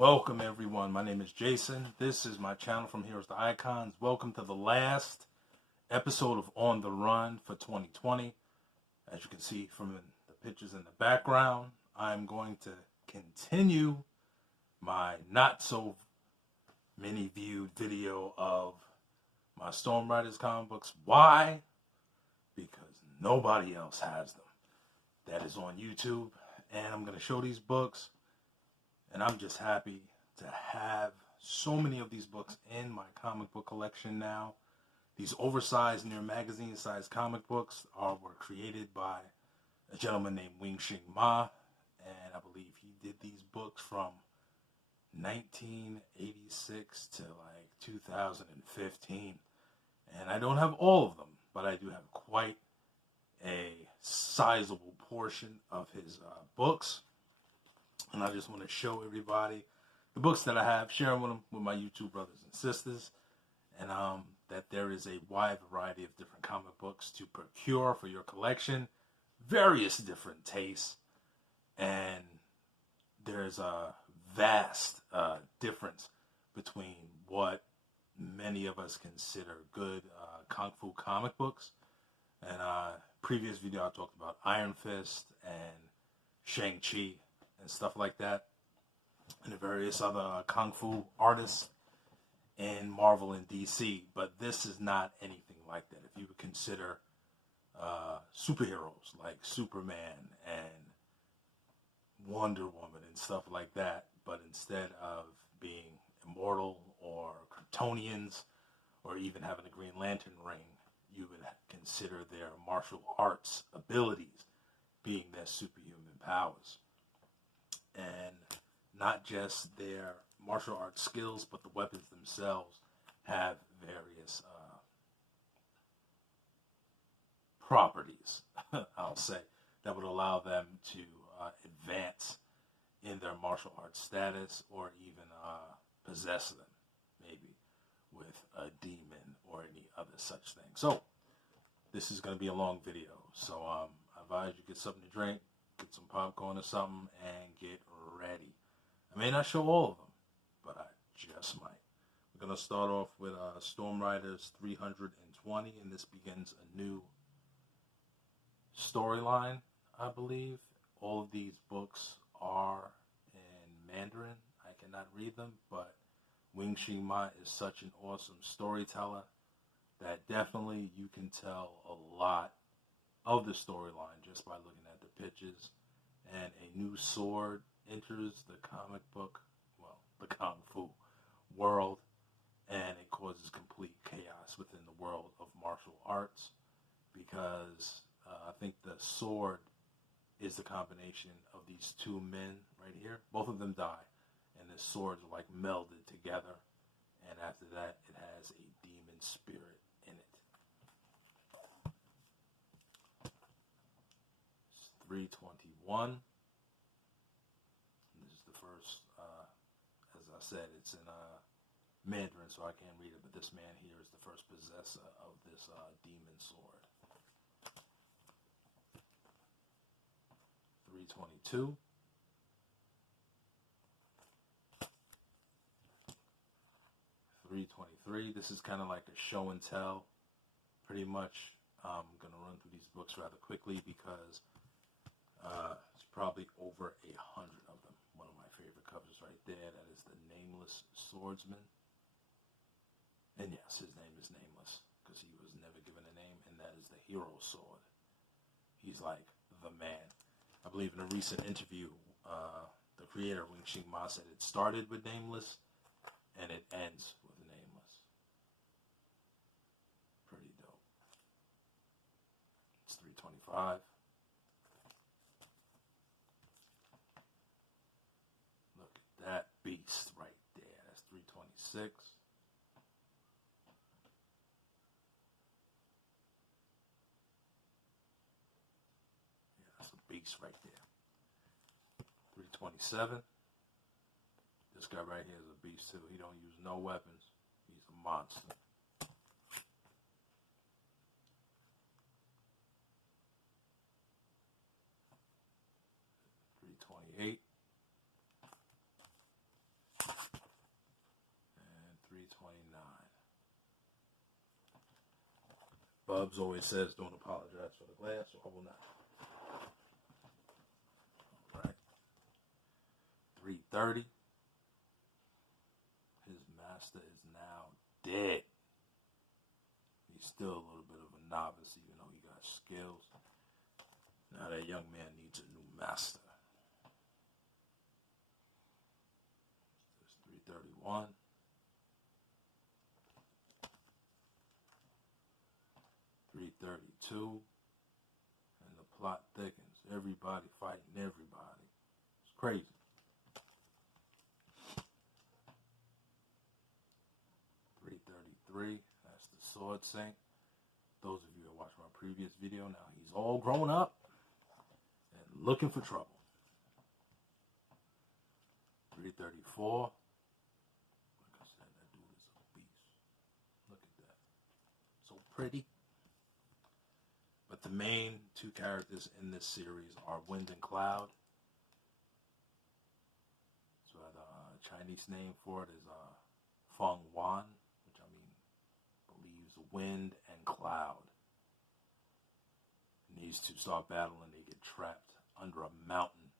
Welcome everyone, my name is Jason. This is my channel from Heroes to Icons. Welcome to the last episode of On the Run for 2020. As you can see from the pictures in the background, I'm going to continue my not so many viewed video of my Storm Riders comic books. Why? Because nobody else has them. That is on YouTube, and I'm going to show these books. And I'm just happy to have so many of these books in my comic book collection now. These oversized, near magazine-sized comic books were created by a gentleman named Shing, and I believe he did these books from 1986 to like 2015. And I don't have all of them, but I do have quite a sizable portion of his books. And I just want to show everybody the books that I have, sharing them with my YouTube brothers and sisters, and that there is a wide variety of different comic books to procure for your collection, various different tastes, and there's a vast difference between what many of us consider good Kung Fu comic books. And previous video I talked about Iron Fist and Shang-Chi and stuff like that, and the various other Kung Fu artists in Marvel and DC. But this is not anything like that. If you would consider superheroes like Superman and Wonder Woman and stuff like that, but instead of being immortal or Kryptonians or even having a Green Lantern ring, you would consider their martial arts abilities being their superhuman powers. And not just their martial arts skills, but the weapons themselves have various properties, I'll say, that would allow them to advance in their martial arts status, or even possess them, maybe with a demon or any other such thing. So this is going to be a long video, so I advise you get something to drink, get some popcorn or something, and get ready. I may not show all of them, but I just might. We're going to start off with Storm Riders 320, and this begins a new storyline, I believe. All of these books are in Mandarin. I cannot read them, but Shing is such an awesome storyteller that definitely you can tell a lot of the storyline just by looking at the pictures. And a new sword enters the comic book, well, the Kung Fu world, and it causes complete chaos within the world of martial arts, because I think the sword is the combination of these two men right here. Both of them die, and the swords are like melded together, and after that it has a demon spirit in it. It's 321. This is the first, as I said, it's in Mandarin, so I can't read it, but this man here is the first possessor of this demon sword. 322. 323. This is kind of like a show and tell, pretty much. I'm going to run through these books rather quickly because it's probably over 100 of them. One of my favorite covers right there. That is the Nameless Swordsman. And yes, his name is Nameless because he was never given a name, and that is the hero sword. He's like the man. I believe in a recent interview, the creator, Shing said it started with Nameless and it ends with Nameless. Pretty dope. It's 325. Look at that beast right there. That's 326. Yeah, that's a beast right there. 327. This guy right here is a beast too. He don't use no weapons. He's a monster. 328. Bubs always says, don't apologize for the glass, so I will not. All right. 330. His master is now dead. He's still a little bit of a novice, even though he got skills. Now that young man needs a new master. There's 331. 332. And the plot thickens. Everybody fighting everybody. It's crazy. 333. That's the sword saint. Those of you that watched my previous video, now he's all grown up and looking for trouble. 334. Like I said, that dude is a beast. Look at that. So pretty. But the main two characters in this series are Wind and Cloud. So the Chinese name for it is Feng Wan, which believes wind and cloud. And these two start battling, they get trapped under a mountain.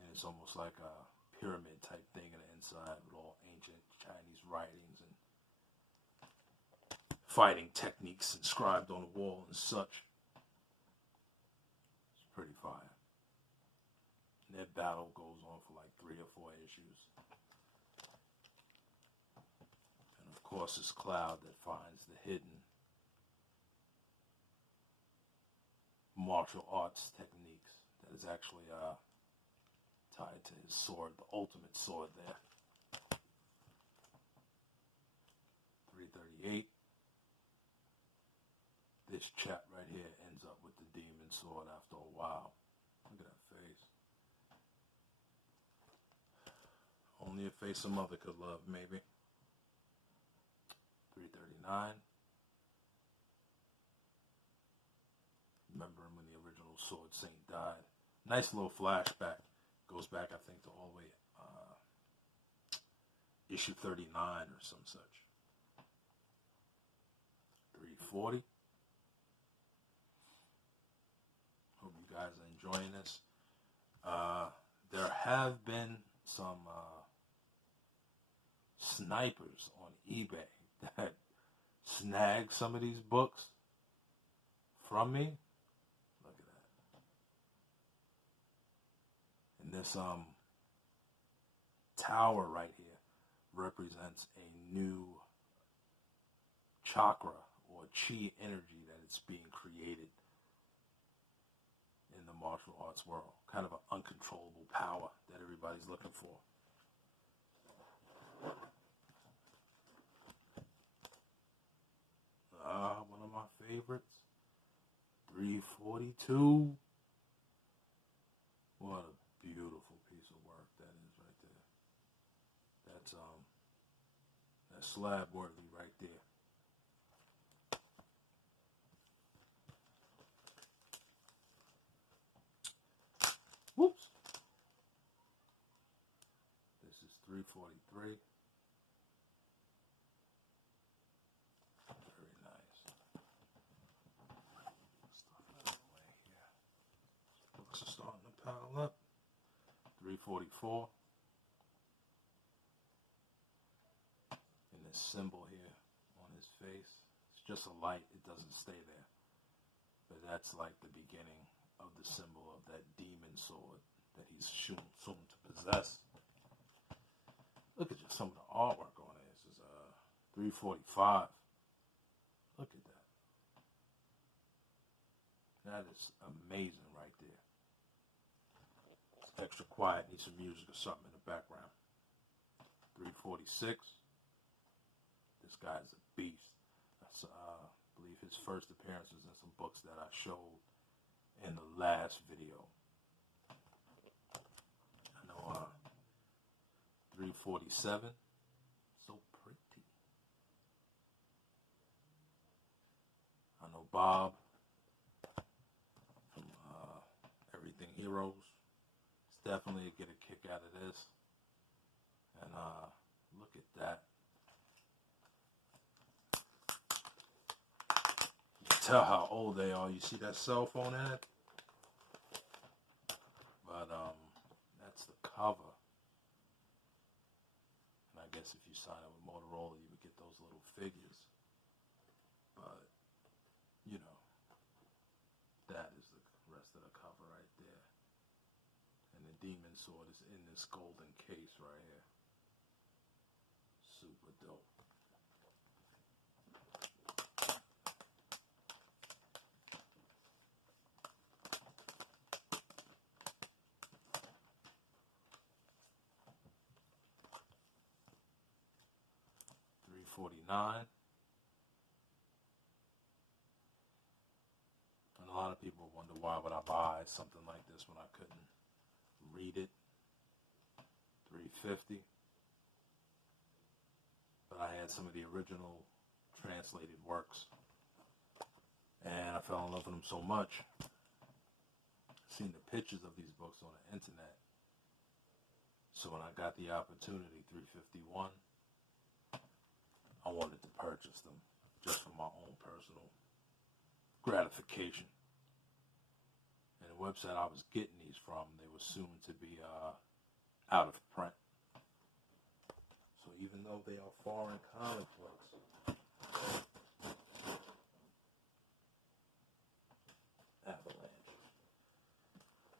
And it's almost like a pyramid type thing on the inside with all ancient Chinese writings and fighting techniques inscribed on the wall and such. It's pretty fire. And that battle goes on for like 3 or 4 issues. And of course it's Cloud that finds the hidden martial arts techniques that is actually tied to his sword, the ultimate sword there. 338. This chap right here ends up with the demon sword after a while. Look at that face. Only a face a mother could love, maybe. 339. Remembering when the original Sword Saint died. Nice little flashback. Goes back, I think, to all the way issue 39 or some such. 340. Hope you guys are enjoying this. There have been some snipers on eBay that snag some of these books from me. Look at that. And this tower right here represents a new chakra or chi energy that is being created in the martial arts world. Kind of an uncontrollable power that everybody's looking for. One of my favorites. 342. What a beautiful piece of work that is right there. That's slab worthy right there. Whoops. This is 343. Very nice. Stuff out of the way here. Books are starting to pile up. 344. And this symbol here on his face. It's just a light. It doesn't stay there. But that's like the beginning of the symbol of that demon sword that he's soon to possess. Look at just some of the artwork on it. This is 345. Look at that. That is amazing right there. It's extra quiet. Need some music or something in the background. 346. This guy's a beast. That's I believe his first appearances in some books that I showed in the last video. I know 347. So pretty. I know Bob from Everything Heroes. It's definitely get a kick out of this. And look at that. tell how old they are. You see that cell phone ad? But that's the cover. And I guess if you sign up with Motorola, you would get those little figures. But, you know, that is the rest of the cover right there. And the demon sword is in this golden case right here. Super dope. $3.49. And a lot of people wonder why would I buy something like this when I couldn't read it. $3.50. But I had some of the original translated works, and I fell in love with them so much. Seen the pictures of these books on the internet. So when I got the opportunity, $3.51, I wanted to purchase them just for my own personal gratification. And the website I was getting these from, they were soon to be out of print. So even though they are foreign comic books, Avalanche,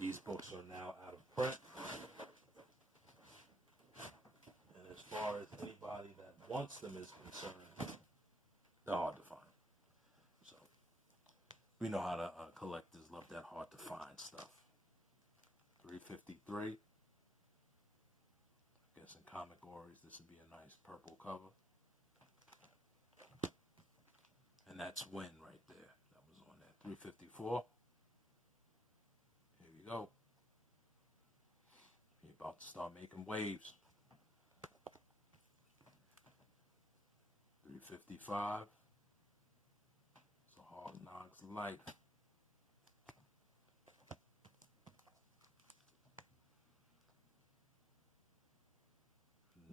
these books are now out of print. And as far as anybody that wants them is concerned, they're hard to find. So we know how the collectors love that hard to find stuff. $3.53. I guess in comic glories, this would be a nice purple cover. And that's Win right there. That was on there. $3.54. Here we go. You're about to start making waves. $3.55. It's a Hard Knocks Life.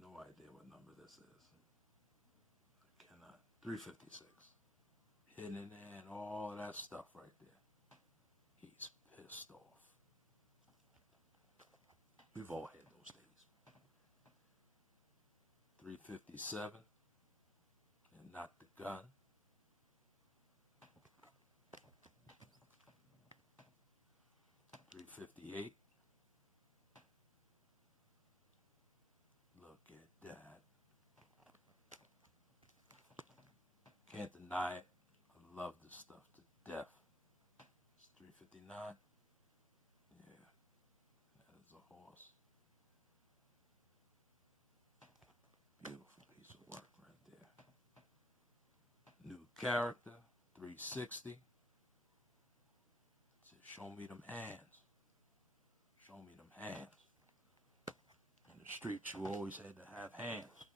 No idea what number this is. I cannot. $3.56. Hidden in there and all of that stuff right there. He's pissed off. We've all had those days. $3.57. And Not the Gun. $3.58. Look at that. Can't deny it. I love this stuff to death. It's $3.59. Yeah, that is a horse. Beautiful piece of work right there. New character, $3.60. It says, show me them hands. Show me them hands. In the streets, you always had to have hands.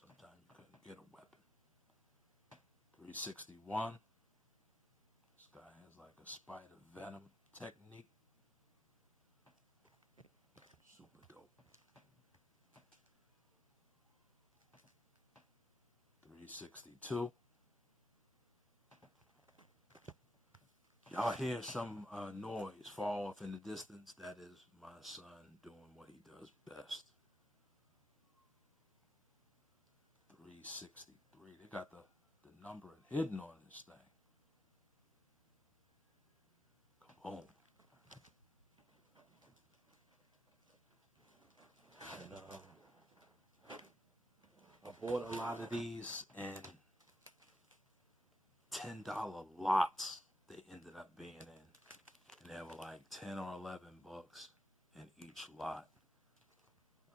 Sometimes you couldn't get a weapon. $3.61. This guy has like a spider venom technique. Super dope. $3.62. Y'all hear some noise far off in the distance? That is my son doing what he does best. $3.63. They got the number hidden on this thing. Kaboom. And I bought a lot of these in $10 lots. They ended up being in, and there were like 10 or 11 books in each lot.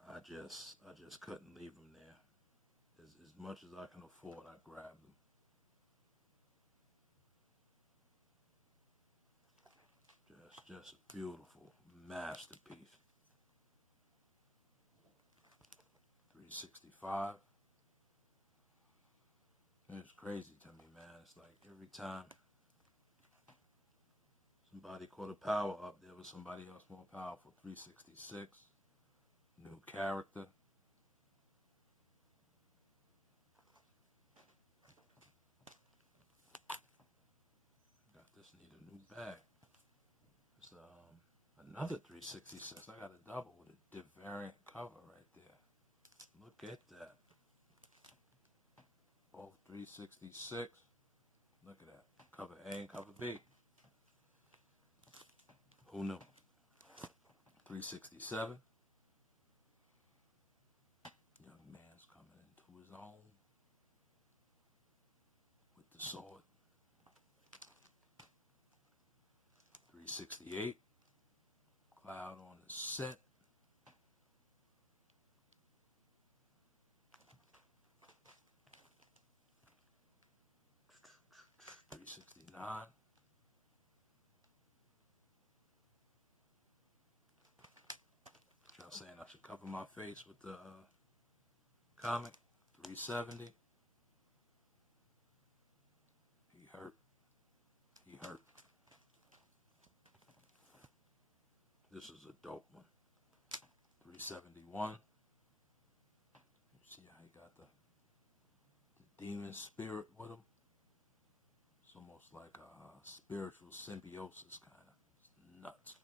I just couldn't leave them there. As much as I can afford, I grabbed them. Just a beautiful masterpiece. $3.65. It's crazy to me, man. It's like every time somebody caught a power up, there was somebody else more powerful. $3.66. New character. Another 366. I got a double with a variant cover right there. Look at that. Both 366. Look at that. Cover A and cover B. Who knew? 367. Young man's coming into his own with the sword. 368. Cloud on the set. 369. Y'all saying I should cover my face with the comic. 370. He hurt. He hurt. This is a dope one. 371. You see how he got the demon spirit with him? It's almost like a spiritual symbiosis kind of. It's nuts.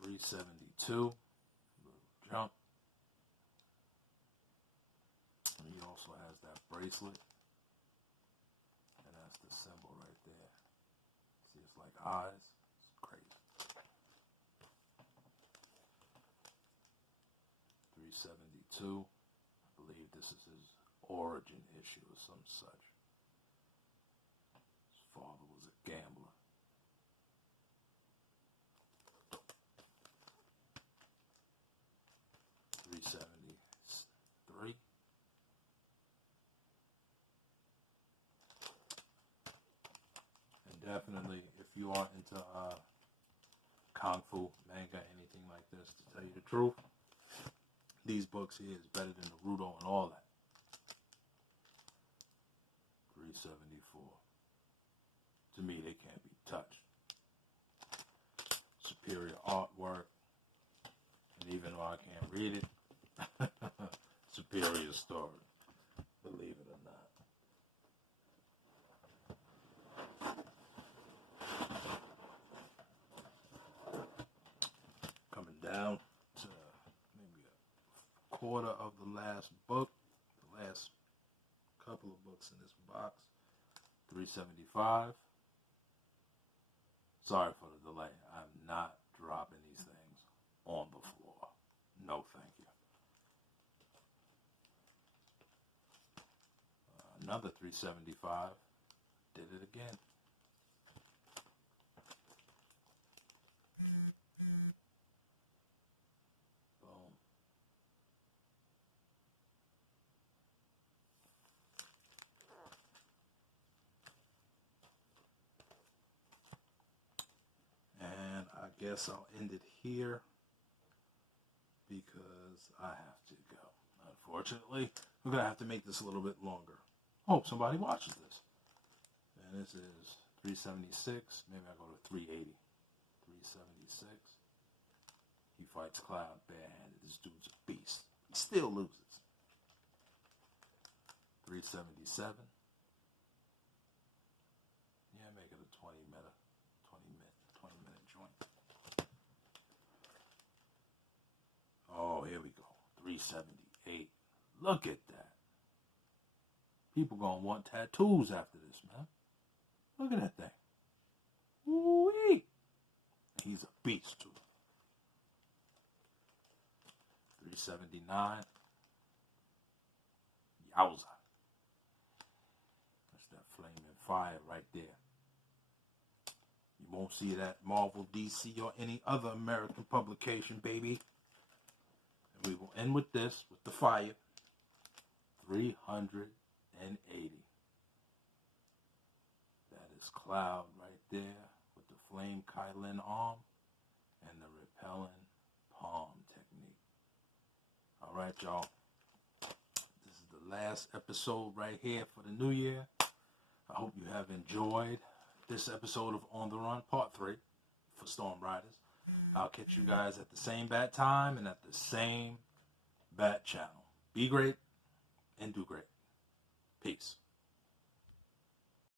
372. Little jump. And he also has that bracelet. And that's the symbol right there. See, it's like eyes. It's crazy. 372. I believe this is his origin issue or some such. His father was a gambler. 373. And definitely, if you are into Kung Fu, manga, anything like this, to tell you the truth, these books here is better than Naruto and all that. 374. To me, they can't be touched. Superior artwork. And even though I can't read it, superior story. Believe it or not. Coming down to maybe a quarter of the last book. The last couple of books in this box. 375. Sorry for the delay. I'm not dropping these things on the floor. No, thank you. Another 375. Did it again. Boom. And I guess I'll end it here because I have to go. Unfortunately, I'm going to have to make this a little bit longer. Hope somebody watches this. And this is 376. Maybe I'll go to 380. 376. He fights Cloud barehanded. This dude's a beast. He still loses. 377. Yeah, make it a 20-minute joint. Oh, here we go. 378. Look at that. People gonna want tattoos after this, man. Look at that thing. Woo-wee. He's a beast, too. 379. Yowza. That's that flaming fire right there. You won't see that Marvel, DC, or any other American publication, baby. And we will end with this, with the fire. 380. That is Cloud right there with the flame Kylan arm and the repelling palm technique. All right, y'all. This is the last episode right here for the new year. I hope you have enjoyed this episode of On the Run, Part 3 for Storm Riders. I'll catch you guys at the same bat time and at the same bat channel. Be great and do great.